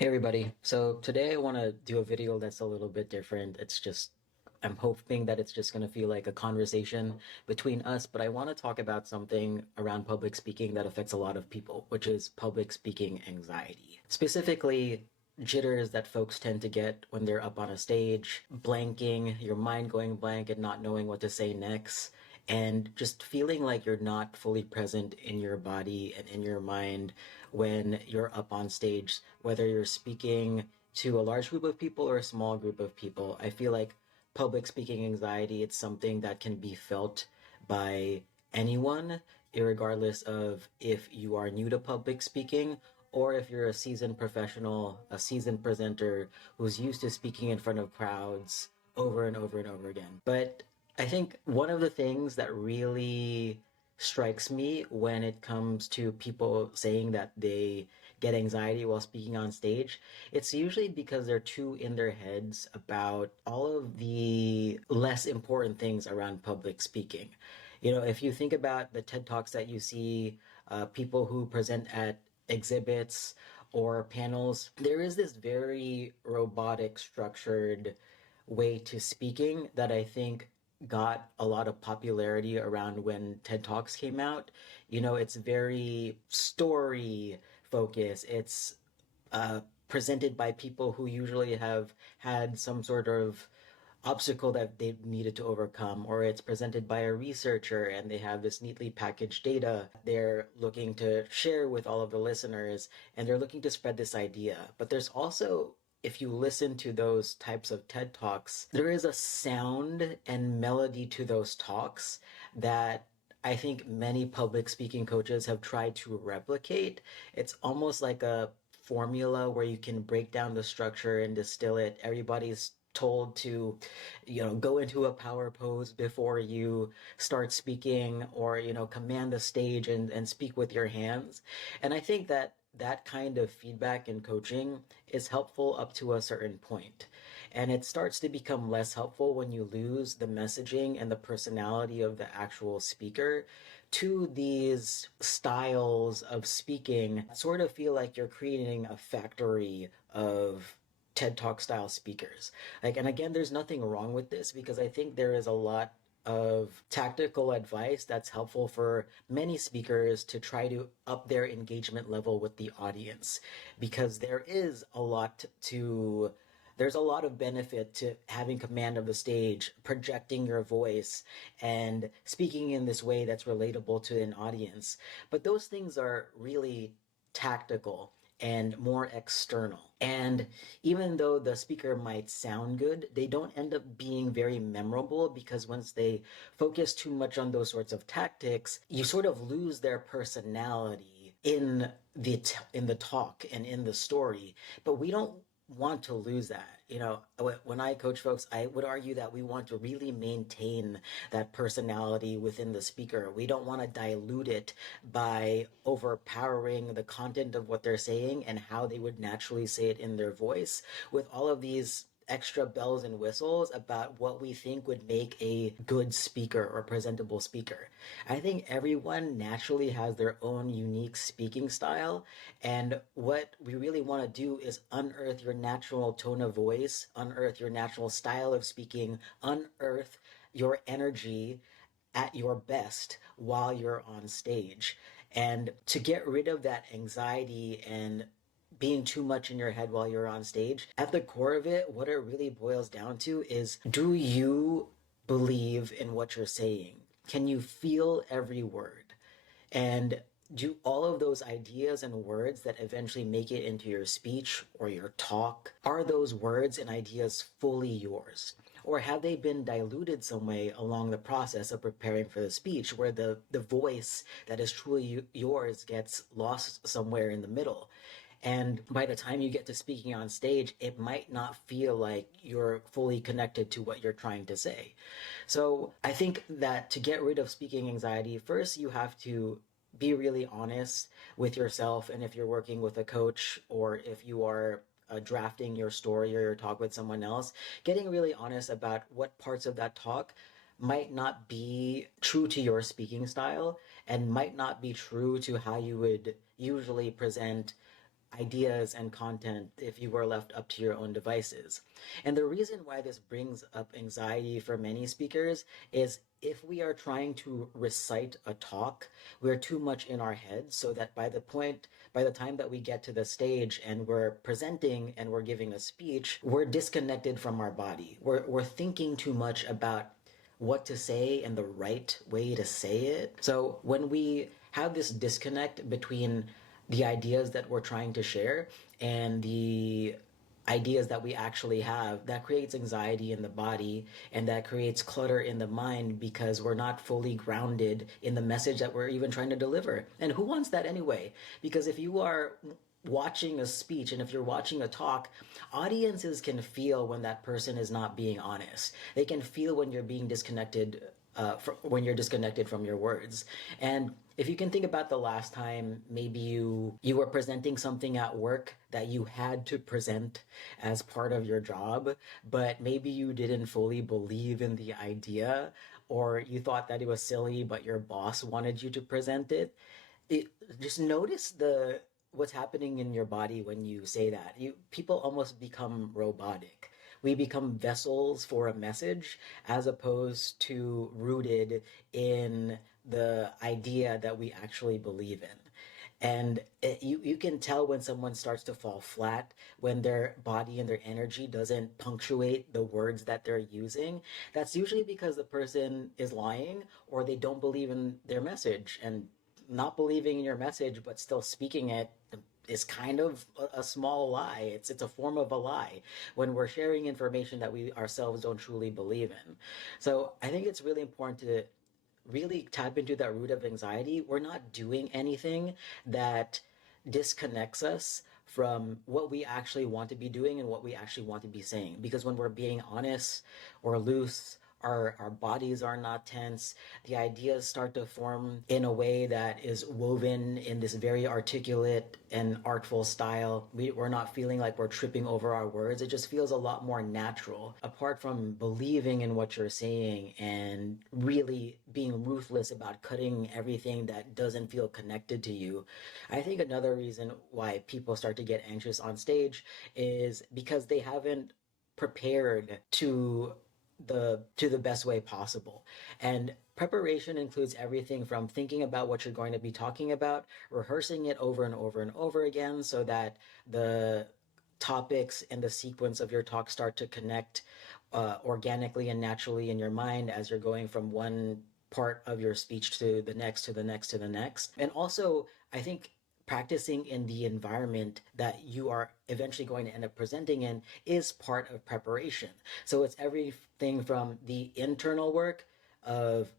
Hey everybody. So today I want to do a video that's a little bit different. I'm hoping that it's just going to feel like a conversation between us, but I want to talk about something around public speaking that affects a lot of people, which is public speaking anxiety. Specifically, jitters that folks tend to get when they're up on a stage, blanking, your mind going blank and not knowing what to say next, and just feeling like you're not fully present in your body and in your mind when you're up on stage, whether you're speaking to a large group of people or a small group of people. I feel like public speaking anxiety, it's something that can be felt by anyone, regardless of if you are new to public speaking or if you're a seasoned professional, a seasoned presenter who's used to speaking in front of crowds over and over and over again. But I think one of the things that really strikes me when it comes to people saying that they get anxiety while speaking on stage, it's usually because they're too in their heads about all of the less important things around public speaking. You know, if you think about the TED Talks that you see, people who present at exhibits or panels, there is this very robotic, structured way to speaking that I think got a lot of popularity around when TED Talks came out. You know, it's very story focused. It's presented by people who usually have had some sort of obstacle that they needed to overcome, or it's presented by a researcher and they have this neatly packaged data they're looking to share with all of the listeners, and they're looking to spread this idea. But there's also, if you listen to those types of TED Talks, there is a sound and melody to those talks that I think many public speaking coaches have tried to replicate. It's almost like a formula where you can break down the structure and distill it. Everybody's told to, go into a power pose before you start speaking, or, command the stage and speak with your hands. And I think that that kind of feedback and coaching is helpful up to a certain point. And it starts to become less helpful when you lose the messaging and the personality of the actual speaker to these styles of speaking. Sort of feel like you're creating a factory of TED Talk style speakers. Like, and again, there's nothing wrong with this because I think there is a lot of tactical advice that's helpful for many speakers to try to up their engagement level with the audience, because there's a lot of benefit to having command of the stage, projecting your voice, and speaking in this way that's relatable to an audience. But those things are really tactical and more external. And even though the speaker might sound good, they don't end up being very memorable, because once they focus too much on those sorts of tactics, you sort of lose their personality in the talk and in the story. But we don't want to lose that. You know, when I coach folks, I would argue that we want to really maintain that personality within the speaker. We don't want to dilute it by overpowering the content of what they're saying and how they would naturally say it in their voice with all of these extra bells and whistles about what we think would make a good speaker or presentable speaker. I think everyone naturally has their own unique speaking style, and what we really want to do is unearth your natural tone of voice, unearth your natural style of speaking, unearth your energy at your best while you're on stage. And to get rid of that anxiety and being too much in your head while you're on stage, at the core of it, what it really boils down to is, do you believe in what you're saying? Can you feel every word? And do all of those ideas and words that eventually make it into your speech or your talk, are those words and ideas fully yours? Or have they been diluted some way along the process of preparing for the speech, where the voice that is truly yours gets lost somewhere in the middle? And by the time you get to speaking on stage, it might not feel like you're fully connected to what you're trying to say. So I think that to get rid of speaking anxiety, first you have to be really honest with yourself. And if you're working with a coach, or if you are drafting your story or your talk with someone else, getting really honest about what parts of that talk might not be true to your speaking style and might not be true to how you would usually present ideas and content if you were left up to your own devices. And the reason why this brings up anxiety for many speakers is if we are trying to recite a talk, we're too much in our heads, so that by the time that we get to the stage and we're presenting and we're giving a speech, we're disconnected from our body. We're thinking too much about what to say and the right way to say it. So when we have this disconnect between the ideas that we're trying to share and the ideas that we actually have, that creates anxiety in the body, and that creates clutter in the mind because we're not fully grounded in the message that we're even trying to deliver. And who wants that anyway? Because if you are watching a speech and if you're watching a talk, audiences can feel when that person is not being honest. They can feel when you're being disconnected, when you're disconnected from your words. And if you can think about the last time maybe you were presenting something at work that you had to present as part of your job, but maybe you didn't fully believe in the idea, or you thought that it was silly but your boss wanted you to present it, it just notice the what's happening in your body when you say that. You people almost become robotic. We become vessels for a message as opposed to rooted in the idea that we actually believe in. And you can tell when someone starts to fall flat, when their body and their energy doesn't punctuate the words that they're using. That's usually because the person is lying or they don't believe in their message. And not believing in your message but still speaking it is kind of a small lie. It's a form of a lie when we're sharing information that we ourselves don't truly believe in. So I think it's really important to really tap into that root of anxiety. We're not doing anything that disconnects us from what we actually want to be doing and what we actually want to be saying. Because when we're being honest or loose, our bodies are not tense. The ideas start to form in a way that is woven in this very articulate and artful style. We're not feeling like we're tripping over our words. It just feels a lot more natural. Apart from believing in what you're saying and really being ruthless about cutting everything that doesn't feel connected to you, I think another reason why people start to get anxious on stage is because they haven't prepared to the best way possible. And preparation includes everything from thinking about what you're going to be talking about, rehearsing it over and over and over again so that the topics and the sequence of your talk start to connect organically and naturally in your mind as you're going from one part of your speech to the next, to the next, to the next. And also, I think practicing in the environment that you are eventually going to end up presenting in is part of preparation. So it's everything from the internal work of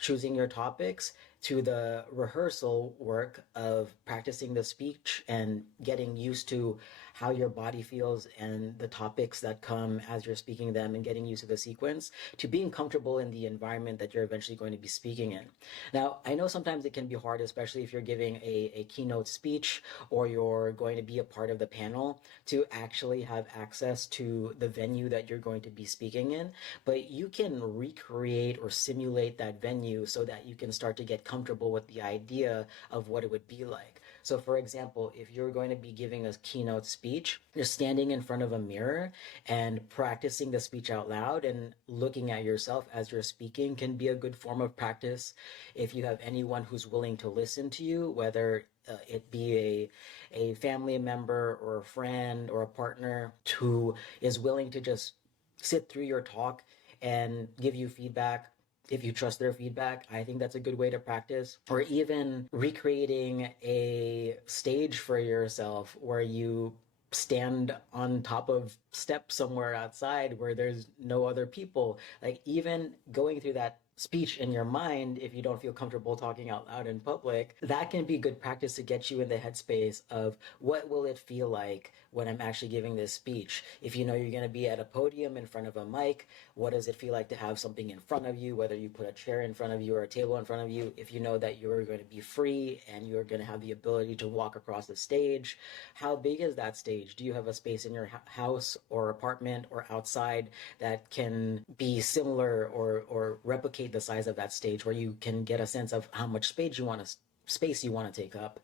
choosing your topics to the rehearsal work of practicing the speech and getting used to how your body feels and the topics that come as you're speaking them and getting used to the sequence, to being comfortable in the environment that you're eventually going to be speaking in. Now, I know sometimes it can be hard, especially if you're giving a keynote speech or you're going to be a part of the panel, to actually have access to the venue that you're going to be speaking in. But you can recreate or simulate that venue so that you can start to get comfortable with the idea of what it would be like. So, for example, if you're going to be giving a keynote speech, you're standing in front of a mirror and practicing the speech out loud and looking at yourself as you're speaking can be a good form of practice. If you have anyone who's willing to listen to you, whether it be a family member or a friend or a partner who is willing to just sit through your talk and give you feedback, if you trust their feedback, I think that's a good way to practice. Or even recreating a stage for yourself where you stand on top of steps somewhere outside where there's no other people. Like, even going through that speech in your mind, if you don't feel comfortable talking out loud in public, that can be good practice to get you in the headspace of what will it feel like when I'm actually giving this speech. If you know you're going to be at a podium in front of a mic, what does it feel like to have something in front of you, whether you put a chair in front of you or a table in front of you? If you know that you're going to be free and you're going to have the ability to walk across the stage, how big is that stage? Do you have a space in your house or apartment or outside that can be similar or replicate the size of that stage, where you can get a sense of how much space you want to take up?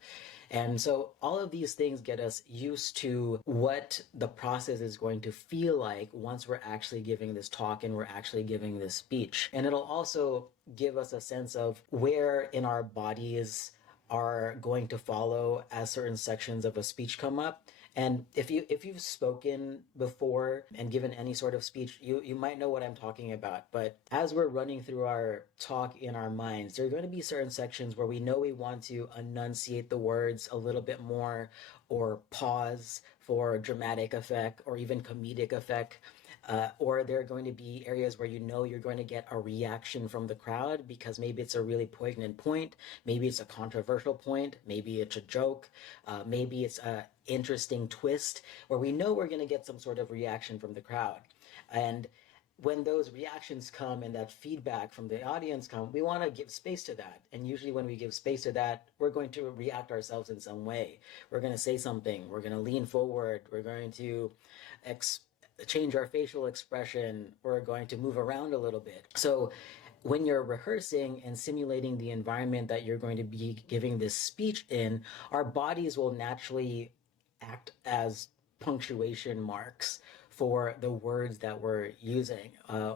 And so all of these things get us used to what the process is going to feel like once we're actually giving this talk and we're actually giving this speech. And it'll also give us a sense of where in our bodies are going to follow as certain sections of a speech come up. And if you've spoken before and given any sort of speech, you might know what I'm talking about. But as we're running through our talk in our minds, there are going to be certain sections where we know we want to enunciate the words a little bit more, or pause for dramatic effect or even comedic effect. Or there are going to be areas where you know you're going to get a reaction from the crowd because maybe it's a really poignant point, maybe it's a controversial point, maybe it's a joke, maybe it's a interesting twist where we know we're going to get some sort of reaction from the crowd. And when those reactions come and that feedback from the audience come, we want to give space to that. And usually when we give space to that, we're going to react ourselves in some way. We're going to say something, we're going to lean forward, we're going to change our facial expression, we're going to move around a little bit. So when you're rehearsing and simulating the environment that you're going to be giving this speech in, our bodies will naturally act as punctuation marks for the words that we're using,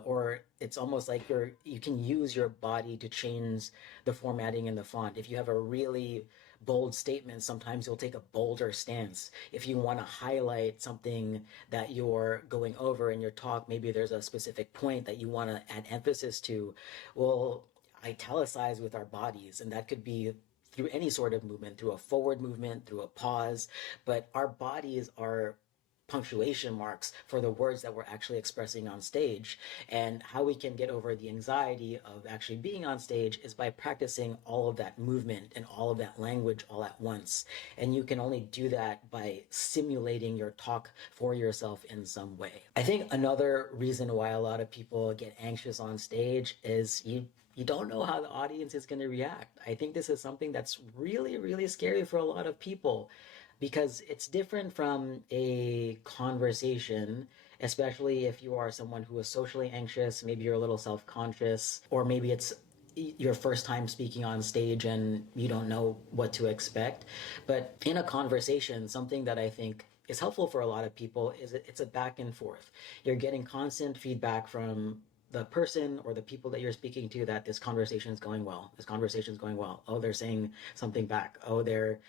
or it's almost like you can use your body to change the formatting in the font. If you have a really bold statement, sometimes you'll take a bolder stance. If you want to highlight something that you're going over in your talk, maybe there's a specific point that you want to add emphasis to, we'll italicize with our bodies, and that could be through any sort of movement, through a forward movement, through a pause. But our bodies are punctuation marks for the words that we're actually expressing on stage. And how we can get over the anxiety of actually being on stage is by practicing all of that movement and all of that language all at once. And you can only do that by simulating your talk for yourself in some way. I think another reason why a lot of people get anxious on stage is you don't know how the audience is going to react. I think this is something that's really, really scary for a lot of people, because it's different from a conversation, especially if you are someone who is socially anxious, maybe you're a little self-conscious, or maybe it's your first time speaking on stage and you don't know what to expect. But in a conversation, something that I think is helpful for a lot of people is it's a back and forth. You're getting constant feedback from the person or the people that you're speaking to that this conversation is going well. This conversation is going well. Oh, they're saying something back. Oh, they're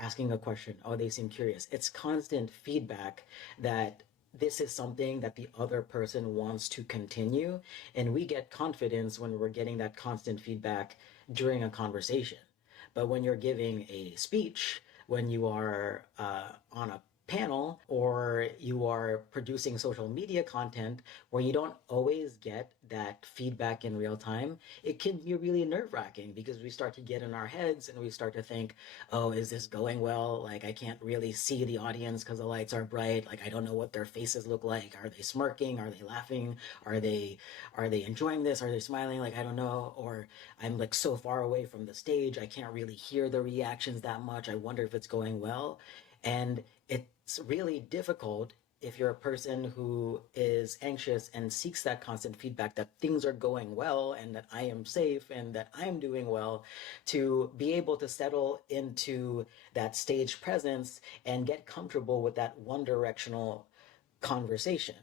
asking a question. Oh, they seem curious. It's constant feedback that this is something that the other person wants to continue. And we get confidence when we're getting that constant feedback during a conversation. But when you're giving a speech, when you are on a panel, or you are producing social media content where you don't always get that feedback in real time, it can be really nerve-wracking because we start to get in our heads and we start to think, oh, is this going well? Like, I can't really see the audience because the lights are bright. Like, I don't know what their faces look like. Are they smirking? Are they laughing? Are they enjoying this? Are they smiling? Like, I don't know. Or I'm like so far away from the stage, I can't really hear the reactions that much. I wonder if it's going well. And it's really difficult if you're a person who is anxious and seeks that constant feedback that things are going well and that I am safe and that I'm doing well, to be able to settle into that stage presence and get comfortable with that one directional conversation.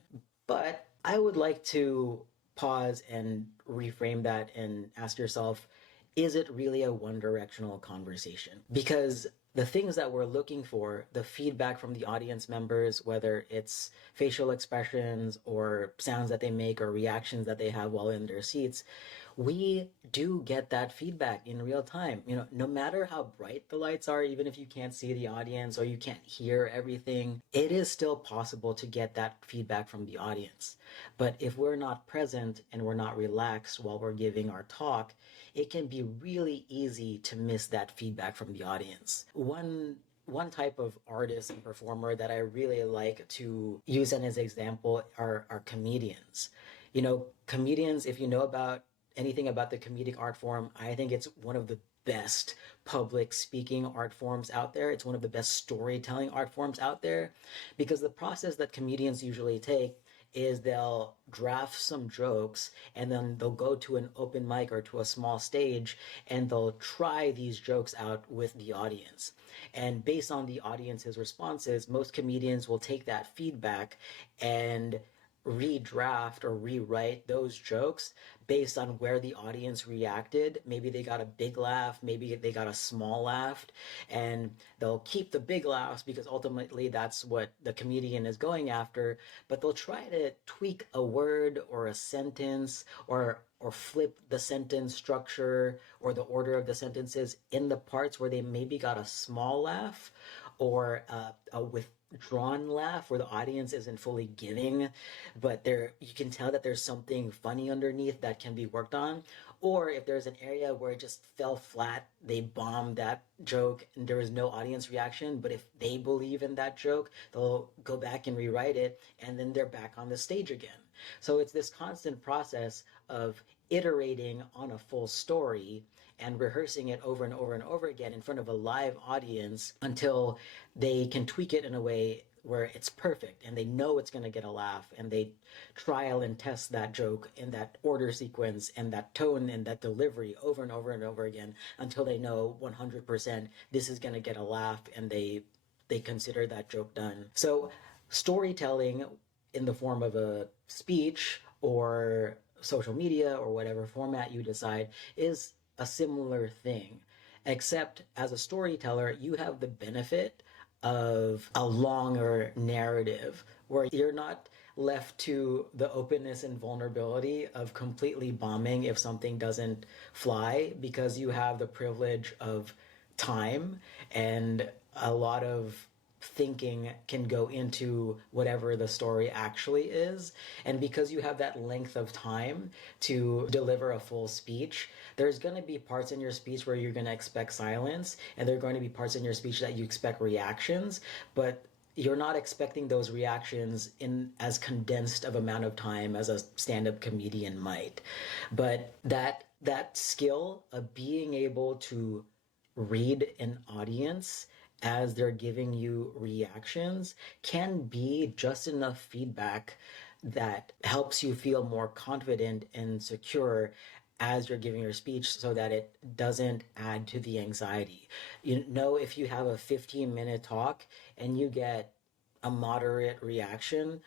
But I would like to pause and reframe that and ask yourself, is it really a one directional conversation? Because the things that we're looking for, the feedback from the audience members, whether it's facial expressions or sounds that they make or reactions that they have while in their seats, we do get that feedback in real time. You know, no matter how bright the lights are, even if you can't see the audience or you can't hear everything, it is still possible to get that feedback from the audience. But if we're not present and we're not relaxed while we're giving our talk, it can be really easy to miss that feedback from the audience. One type of artist and performer that I really like to use as an example are comedians. You know, comedians, if you know about anything about the comedic art form, I think it's one of the best public speaking art forms out there. It's one of the best storytelling art forms out there, because the process that comedians usually take is they'll draft some jokes and then they'll go to an open mic or to a small stage and they'll try these jokes out with the audience. And based on the audience's responses, most comedians will take that feedback and redraft or rewrite those jokes based on where the audience reacted. Maybe they got a big laugh, maybe they got a small laugh, and they'll keep the big laughs because ultimately that's what the comedian is going after, but they'll try to tweak a word or a sentence or flip the sentence structure or the order of the sentences in the parts where they maybe got a small laugh or a withdrawn laugh where the audience isn't fully giving, but there you can tell that there's something funny underneath that can be worked on. Or if there's an area where it just fell flat, they bombed that joke and there was no audience reaction, but if they believe in that joke, they'll go back and rewrite it and then they're back on the stage again. So it's this constant process of iterating on a full story and rehearsing it over and over and over again in front of a live audience until they can tweak it in a way where it's perfect and they know it's going to get a laugh and they trial and test that joke in that order sequence and that tone and that delivery over and over and over again until they know 100% this is going to get a laugh and they consider that joke done. So storytelling in the form of a speech or social media or whatever format you decide is a similar thing, except as a storyteller, you have the benefit of a longer narrative where you're not left to the openness and vulnerability of completely bombing if something doesn't fly because you have the privilege of time and a lot of thinking can go into whatever the story actually is. And because you have that length of time to deliver a full speech, there's going to be parts in your speech where you're going to expect silence, and there are going to be parts in your speech that you expect reactions, but you're not expecting those reactions in as condensed of amount of time as a stand-up comedian might. But that skill of being able to read an audience as they're giving you reactions can be just enough feedback that helps you feel more confident and secure as you're giving your speech so that it doesn't add to the anxiety. You know, if you have a 15-minute talk and you get a moderate reaction,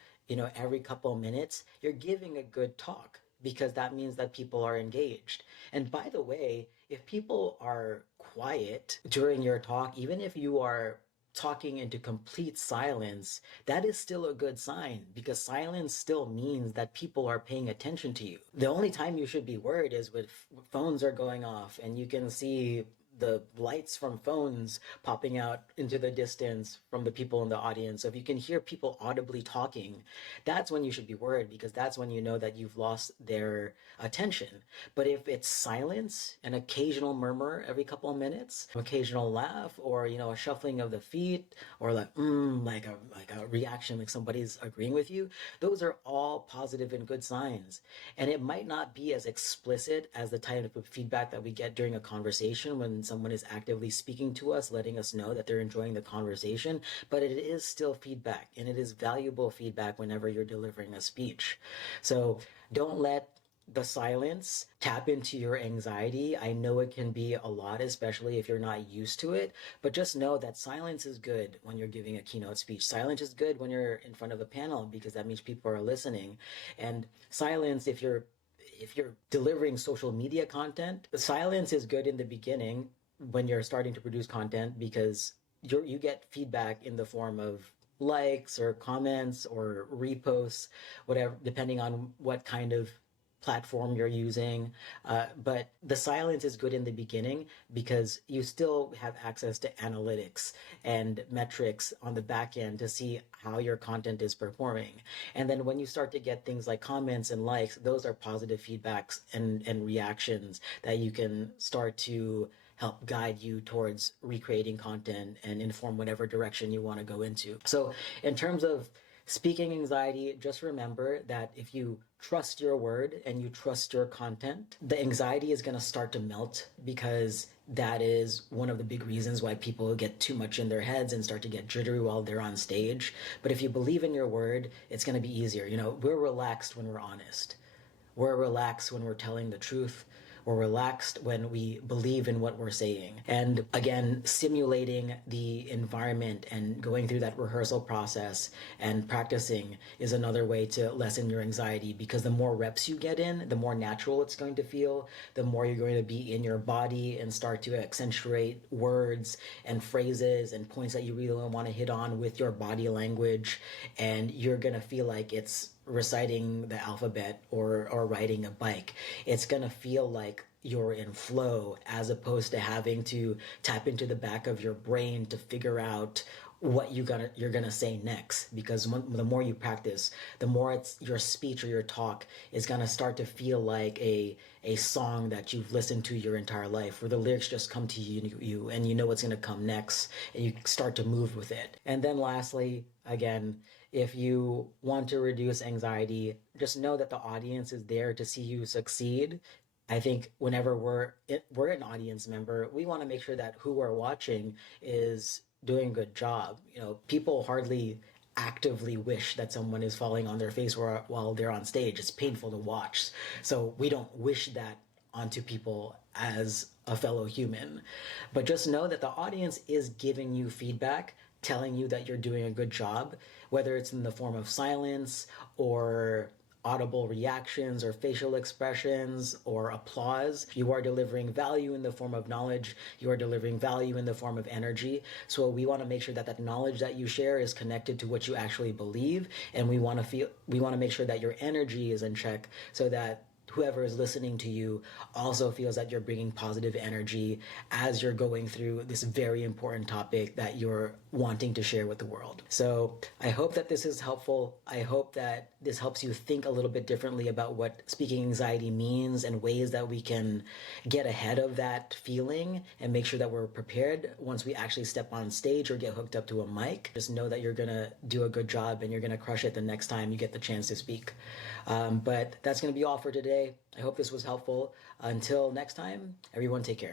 every couple of minutes, you're giving a good talk because that means that people are engaged. And by the way, if people are quiet during your talk, even if you are talking into complete silence, that is still a good sign because silence still means that people are paying attention to you. The only time you should be worried is when phones are going off and you can see the lights from phones popping out into the distance from the people in the audience. So if you can hear people audibly talking, that's when you should be worried because that's when you know that you've lost their attention. But if it's silence, an occasional murmur every couple of minutes, occasional laugh, or a shuffling of the feet, or like a reaction like somebody's agreeing with you, those are all positive and good signs. And it might not be as explicit as the type of feedback that we get during a conversation when someone is actively speaking to us, letting us know that they're enjoying the conversation, but it is still feedback, and it is valuable feedback whenever you're delivering a speech. So don't let the silence tap into your anxiety. I know it can be a lot, especially if you're not used to it, but just know that silence is good when you're giving a keynote speech. Silence is good when you're in front of a panel because that means people are listening. And silence, if you're delivering social media content, silence is good in the beginning when you're starting to produce content because you get feedback in the form of likes or comments or reposts, whatever, depending on what kind of platform you're using. But the silence is good in the beginning because you still have access to analytics and metrics on the back end to see how your content is performing. And then when you start to get things like comments and likes, those are positive feedbacks and reactions that you can start to help guide you towards recreating content and inform whatever direction you want to go into. So in terms of Speaking anxiety, just remember that if you trust your word and you trust your content, the anxiety is going to start to melt, because that is one of the big reasons why people get too much in their heads and start to get jittery while they're on stage. But if you believe in your word, it's going to be easier. You know, we're relaxed when we're honest. We're relaxed when we're telling the truth. We're relaxed when we believe in what we're saying. And again, simulating the environment and going through that rehearsal process and practicing is another way to lessen your anxiety, because the more reps you get in, the more natural it's going to feel, the more you're going to be in your body and start to accentuate words and phrases and points that you really want to hit on with your body language. And you're going to feel like it's reciting the alphabet or riding a bike. It's gonna feel like you're in flow, as opposed to having to tap into the back of your brain to figure out what you're gonna say next. Because the more you practice, the more your speech or your talk is gonna start to feel like a song that you've listened to your entire life, where the lyrics just come to you and you know what's gonna come next, and you start to move with it. And then lastly, again, if you want to reduce anxiety, just know that the audience is there to see you succeed. I think whenever we're an audience member, we want to make sure that who we're watching is doing a good job. You know, people hardly actively wish that someone is falling on their face while they're on stage. It's painful to watch. So we don't wish that onto people as a fellow human. But just know that the audience is giving you feedback, telling you that you're doing a good job, whether it's in the form of silence or audible reactions or facial expressions or applause. You are delivering value in the form of knowledge. You are delivering value in the form of energy. So we want to make sure that that knowledge that you share is connected to what you actually believe. And we want to make sure that your energy is in check, so that whoever is listening to you also feels that you're bringing positive energy as you're going through this very important topic that you're wanting to share with the world. So I hope that this is helpful. I hope that this helps you think a little bit differently about what speaking anxiety means and ways that we can get ahead of that feeling and make sure that we're prepared once we actually step on stage or get hooked up to a mic. Just know that you're going to do a good job and you're going to crush it the next time you get the chance to speak. But that's going to be all for today. I hope this was helpful. Until next time, everyone take care.